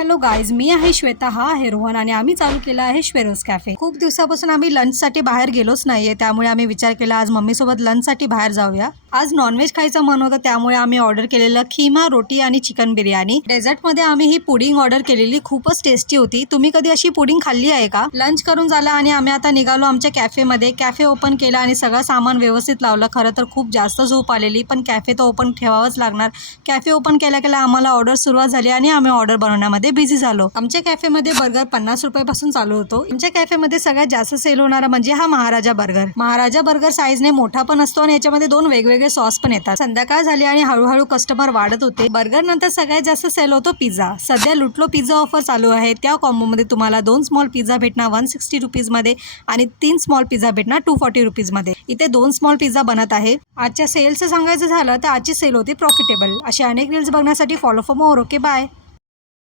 Hello guys, मी आहे श्वेता, हा आहे रोहन आणि आम्ही चालू केला आहे श्वेरोज कॅफे. खूप दिवसापासून आम्ही लंचसाठी बाहेर गेलोच नाहीये, त्यामुळे आम्ही विचार केला आज मम्मीसोबत लंचसाठी बाहेर जाऊया. आज नॉनव्हेज खायचं मन होतं, त्यामुळे आम्ही ऑर्डर केलेलं खिमा रोटी आणि चिकन बिर्याणी. डेझर्टमध्ये आम्ही ही पुडिंग ऑर्डर केलेली, खूपच टेस्टी होती. तुम्ही कधी अशी पुडिंग खाल्ली आहे का? लंच करून झाला आणि आम्ही आता निघालो आमच्या कॅफेमध्ये. कॅफे ओपन केला आणि सगळं सामान व्यवस्थित लावलं. खरं तर खूप जास्त झोप आलेली, पण कॅफे तर ओपन ठेवावंच लागणार. कॅफे ओपन केल्या केल्या आम्हाला ऑर्डर सुरुवात झाली आणि आम्ही ऑर्डर बनवण्यामध्ये बिझी झालो. आमच्या कॅफेमध्ये बर्गर 50 रुपयापासून चालू होतो. आमच्या कॅफेमध्ये सगळ्यात जास्त सेल होणारा म्हणजे हा महाराजा बर्गर. महाराजा बर्गर साईजने मोठा पण असतो आणि याच्यामध्ये 2 वेगवेगळे सॉस पण येतात. संध्याकाळ झाली आणि हळूहळू कस्टमर वाढत होते. बर्गर नंतर सगळ्यात जास्त सेल होतो पिझ्झा. सध्या लुटलो पिझ्झा ऑफर चालू आहे. त्या कॉम्बोमध्ये तुम्हाला 2 स्मॉल पिझ्झा भेटणार 160 रुपीजमध्ये आणि 3 स्मॉल पिझ्झा भेटणार 240 रुपीजमध्ये. इथे 2 स्मॉल पिझ्झा बनत आहे. आजच्या सेलचं सांगायचं झालं तर आजची सेल होती प्रॉफिटेबल. असे अनेक रील्स बघण्यासाठी follow for more. Okay, bye.